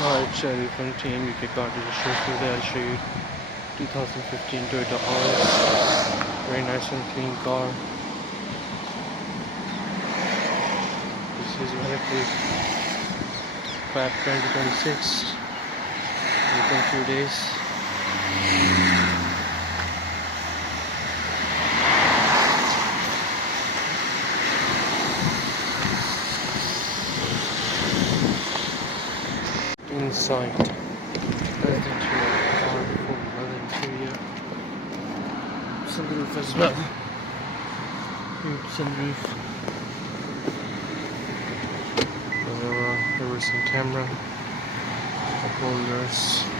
Alright, show you from team UK car dealership. Today I'll show you 2015 Toyota Auris. Very nice and clean car. This is vehicle Fab 2026 within few days. Inside, that's the interior car, full leather interior, sunroof as well, huge sunroof, there was some camera, cup holders.